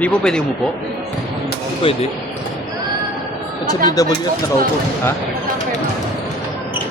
Di po pwede umupo? Pwede. At sa BWF nakaupo. Ha?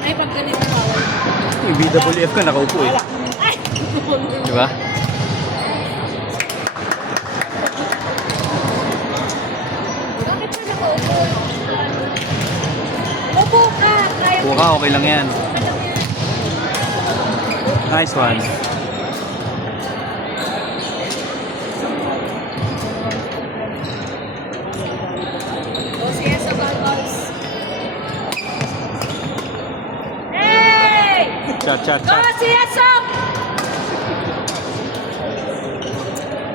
Ay, pag ganito bawal. Yung BWF ka nakaupo eh. Ay! Di ba? Bakit pa nakaupo? Upo ka! Kaya Upo ka, okay lang yan. Nice one. O siya sa goggles. Hey! Chat, chat, Go chat. siya sa!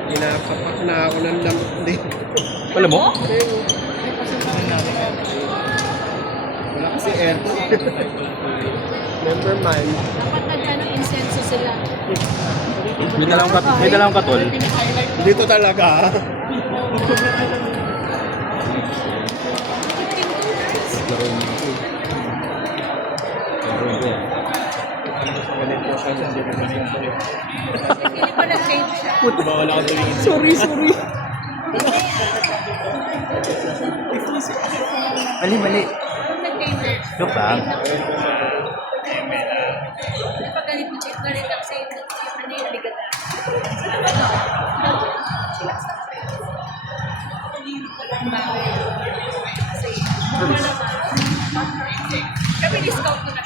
Pinapapak na ako ng lamp. Alam mo? Wala kasi aircon. Never mind. Dapat nagkano insenso sila. May dalawang katol. Dito talaga. Laruin mo ito. Laruin ko yan. Hindi pa nag-change siya. Bawal ako tumingin. Sorry. Mali. Nag-change. Joke lang. Pag ganito, check ganito kasi ano yung bigat. Kami discount ko na.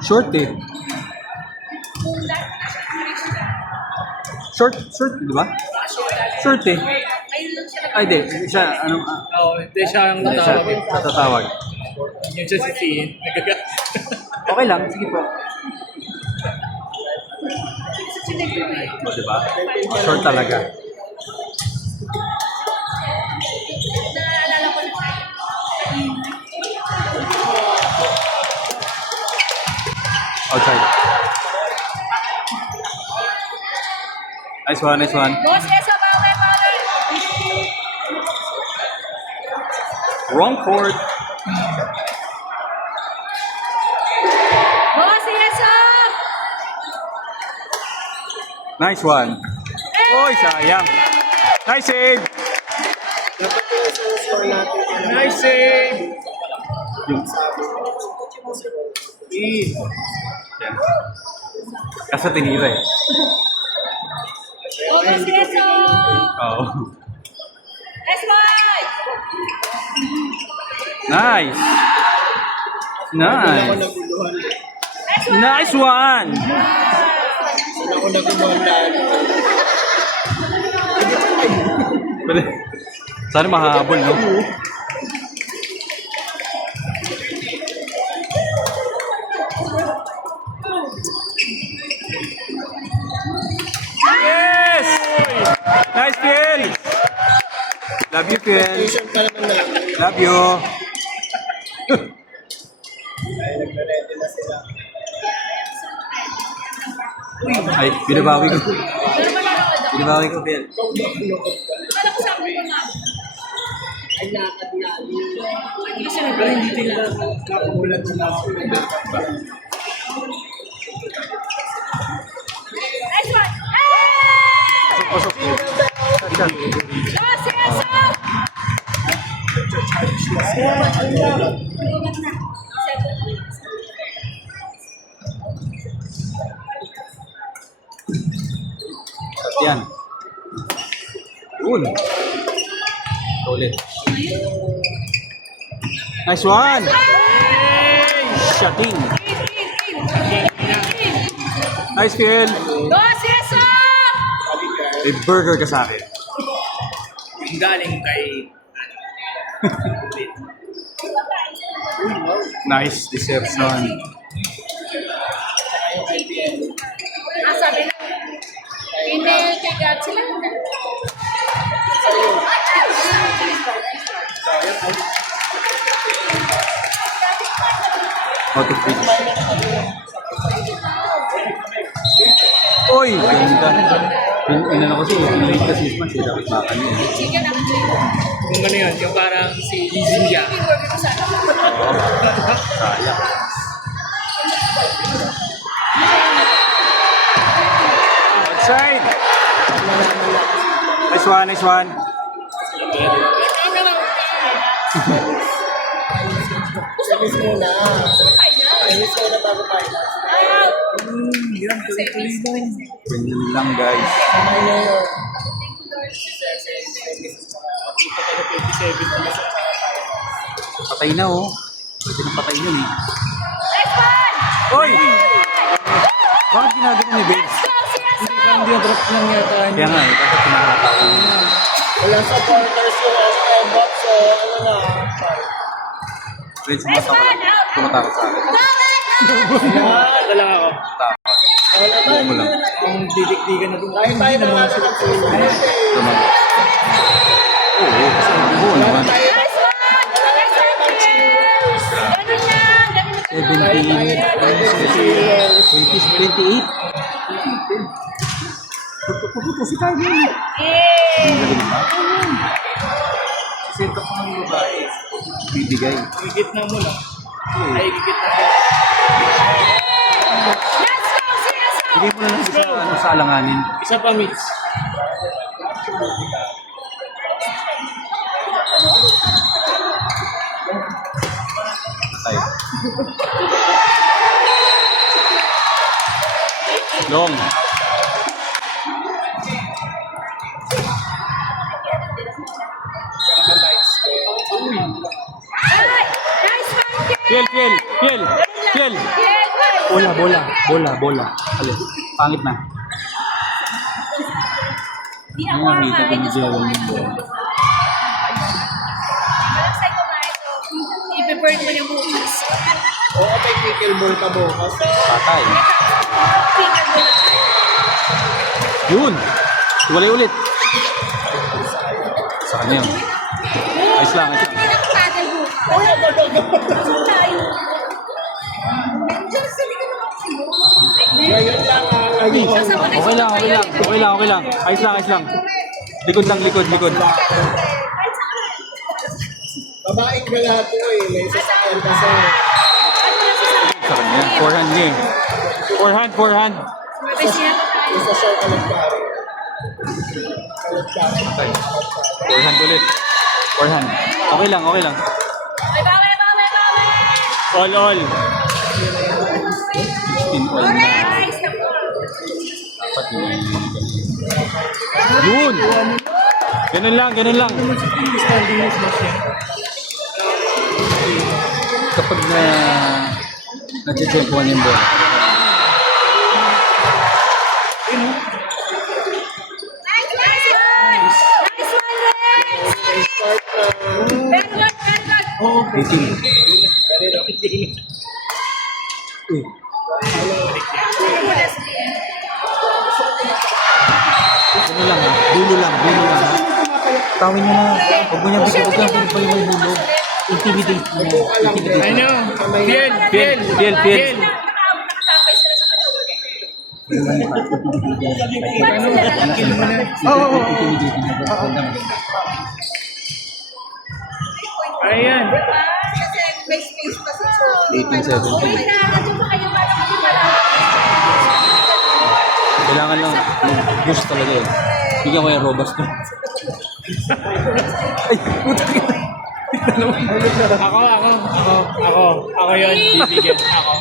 Short eh. Short, di ba? Short eh. Ayun lang siya. Ay, di. Siya, ano, Oo, hindi siya ang siya, natawag. natatawag. Yung siya si Finn. Okay lang, sige po. O, diba? Short talaga. Naalala ko na siya. Outside. Nice one. Boss, Eso, power! Wrong court. Boss, Eso! Nice one. Oy, sayang. Nice save. Dapat yung isang score natin. Nice save! Yan. Kaso tinira eh. Boss, Eso! Oo. S1! Nice. Ako Nice. naguluhan. Nice one. Ako naguluhan lalo. Pwede. Sana mahabol, no? Yes! Nice, Phil! Love you, Phil. Station pa naman na lang. Love you. Ay, nagre-ready na sila. Ay, binabawi ko. Binabawi ko, Phil. Akala ko sabi ko na. Ay, lakad na. Hindi siya Pero hindi tingnan. Kapulat na ako. Nice one! Hey! Pasok po. Chat. Boss, Eso! Yan. Yun. Ulit. Nice one! Shooting. Nice, Phil. Boss, Eso! May burger ka sa akin. Galing kay... Nice deception. Sabi na. Email kay God sila. How to pitch. Oy! Ganda. Inano ko siya, pinrate kasi is man siya dapat makan yun. Chicken ang chicken. Kung ano yun, yung parang si Zinja. Burger ko sana. Sayang. Outside! Nice one, nice one. Service muna. Service muna bago tayo. Ganyan lang guys. Ano yun? Patay na oh. Pwede na patay yun eh. Next one! Oy! Bakit ginagawa ni Babe? Hindi ang drop lang yata. Kaya nga eh, bakit kinakatawa niya? Walang supporters yung box. So, ano na. Friends, tumatakot sa akin. Dala ako. Takot. Huwag mo lang. Ang didikdigan na doon. Tayo tayo naman sa Tumagot. Oo, kasi oo naman. Nice one! Next one, cheers! Ganun lang, ganun lang. 28. Puto si Kyle. Yay! Galing ba? Sisenta ko ng babae. Bibigay. Higit na mo lang. Ay, higit na. Let's go, CSO! Bigay mo na lang sa, sa alanganin. Isa pa, Mitch. Patay. Long. Alright, nice one, Fiel. Yay, boy! Bola. Alin. Pangit na. Di ako Ang nakita ko kakain. ni Gusto ko Jewel kumain. yung bola. Walang say kumain, so i-burn mo yung bukas. Oo, may pickleball ka bukas. Patay. Finger mo na tayo. Yun. Tuwalay ulit. Sa kanya yun. Ayos lang. Hindi na paddle bukas. Tayo. Just hindi ka naman siguro. Ngayon lang Okay lang. Ayos lang. Likod. Babaeng ka lahat po eh. May sasakyan kasi. Sa kanya. Forehand niya eh. Forehand. Isa siya kalagkari. Patay. Forehand ulit. Forehand. Okay lang. Ay, bawi! All. 16 all na. Nice na po. Dapat yun. Ganun lang. Kapag nag-tempuan yung bola. Nice one, Rex! Start na. Very good. Dating. Ano lang ha? Dulo lang. Tawin niya na. Huwag mo niya bigyan. Huwag niya bigyan yung dulo. Intimidate mo. Ano? Fiel. Nakatambay sila sa katawan. Intimidate mo. Ayan. Kasi may space pa sa 18-17. Okay na, nandun pa kayo para magkimala. Kailangan lang boost talaga yun. Bigyan ko yung robust to. Ay, putak yun. Ako yun, bibigyan. Ako.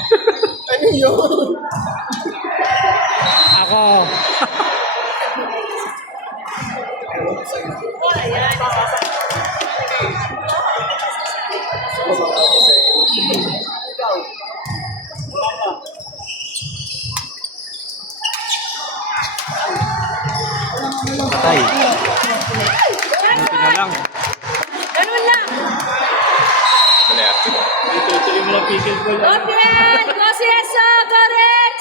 Ano yun? Ako. Patay. Buti na lang. Ganun lang. Itutuloy mo na pickleball. Open! Go CSO! Go Rex!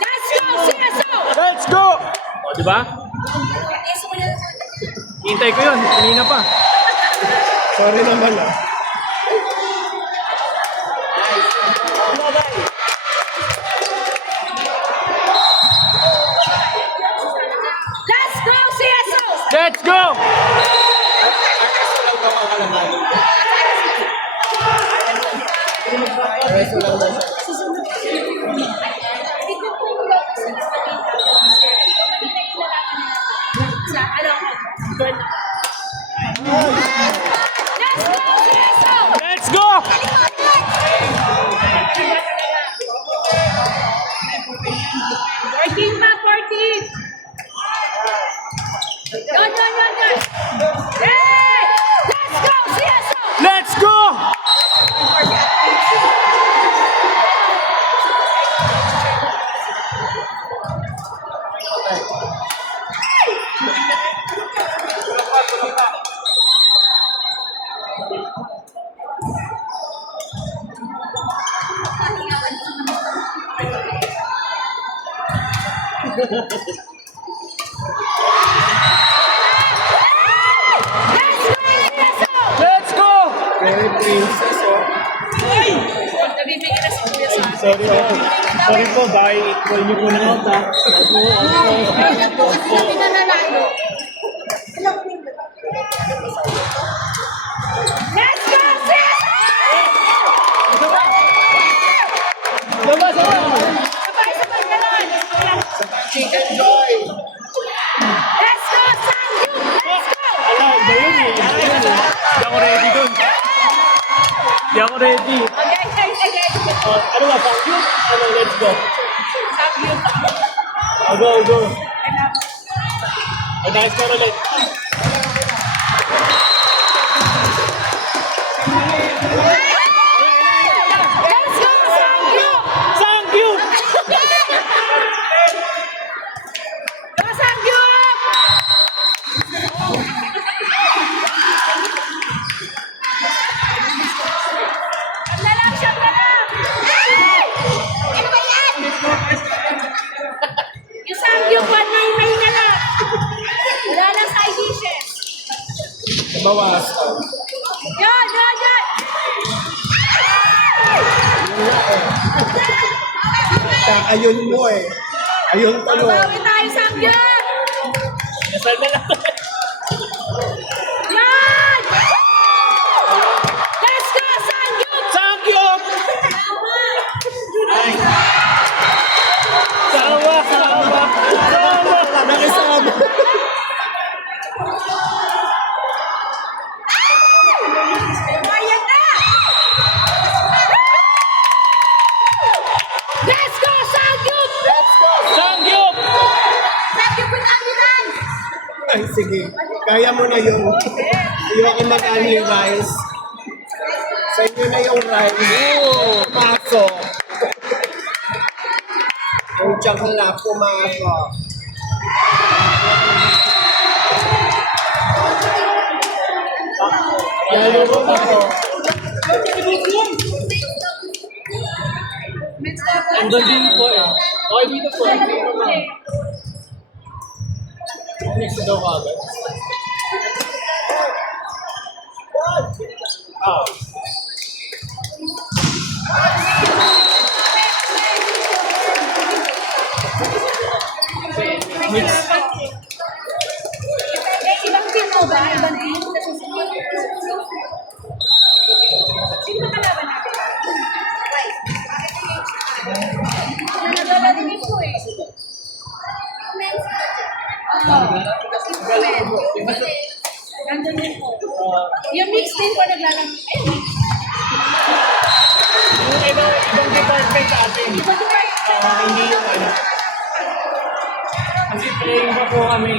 Let's go CSO! Let's go! O, diba? Hintay ko yun. Kanina pa. Sorry naman ah. Let's go CSO! Let's go! Let's go! Let's go! Working pa, 14! Yon! Hey! Let's go, CSO! Let's go! Let's go! Very princess, oh. Nabibigyan na si Kuya sa akin. Sorry po. Sorry po, bye. Call niyo po na out ha. Kami na nanalo. Let's go, CSO! Sabay, gano'n. Chicken Joy. Let's go, Sanju! Let's go! Ala, iba yun eh. Hindi ako ready dun. Hindi ako ready. Okay. Ano ba, thank you? Ano, let's go. Sanju. Go. Ay, nice ka ulit. Let's go, Sanju! Thank you! Go, Sanju! Siya na lang! Ano ba yan? Yung Sanju, may na lang. Wala lang side dishes. Bawas. Yan! Ayun mo eh. Ayun talo. Bawi tayo, Sanju! Nasal na lang. Yan! Let's go, Sanju! Thank you! Sawa! Nakisama. Ayan na! Let's go, Sanju! Thank you! Sanju with ambulance! Ay, sige. Kaya mo na yun. Ayoko mag-ani rice. Sa inyo na yung rice. Pumasok. Yung tiyak na pumasok. Lalo mo ako. Andun din po eh. Okay, dito po. Next daw ka agad. Mix. Ibang team mo ba? Ibang team? Sino ba kalaban natin? Nagdala din ito eh. Nandun yun po. Yung mix din po naglalang. Ayun. Yung ibang department sa atin. Hindi yung ano. Kasi playing pa po kami.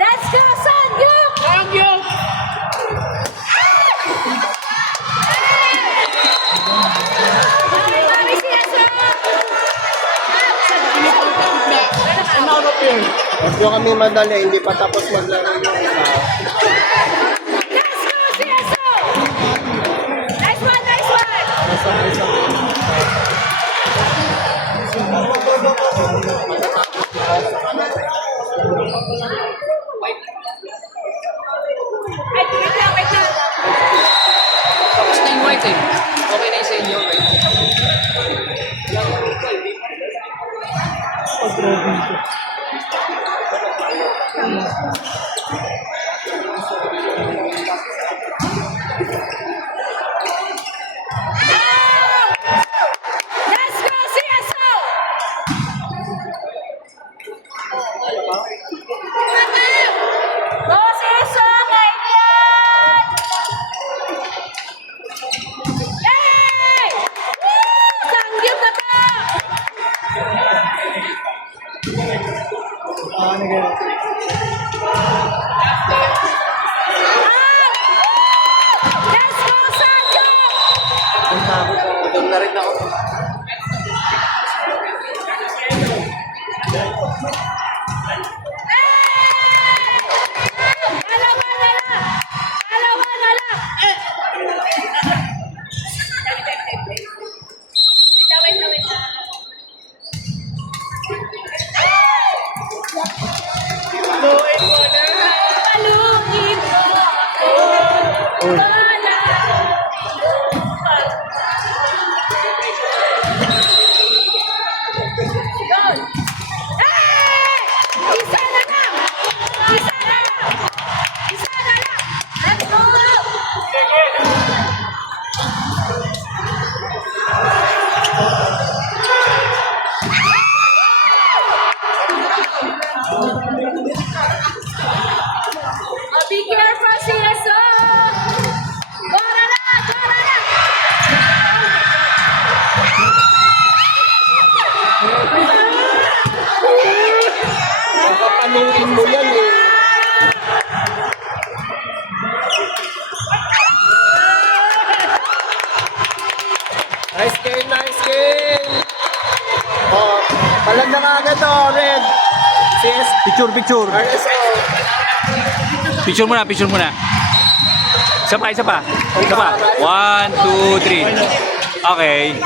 Let's go, Sanju! Thank you! Mami, CSO! I'm out of here. Huwag nyo kami madali. Hindi pa tapos maglaro yung iba. Let's go, CSO! Nice one! Ay, wait lang. Tapos na yung white eh. Okay na yung sa inyo, right? na rin ako. Dalawa na lang! Dalawa na lang! Wait na. Palugin mo ako. Wala. Yun. Hey! Isa na lang! Isa na lang! Isa na lang! Let's go! Be careful, CSO! Gora na! Nakapanungin mo yan eh. Nice game! Oh, palag na nga agad to, Red. CS, Picture. RSO. Picture muna. Isa pa. 1, 2, 3. Okay.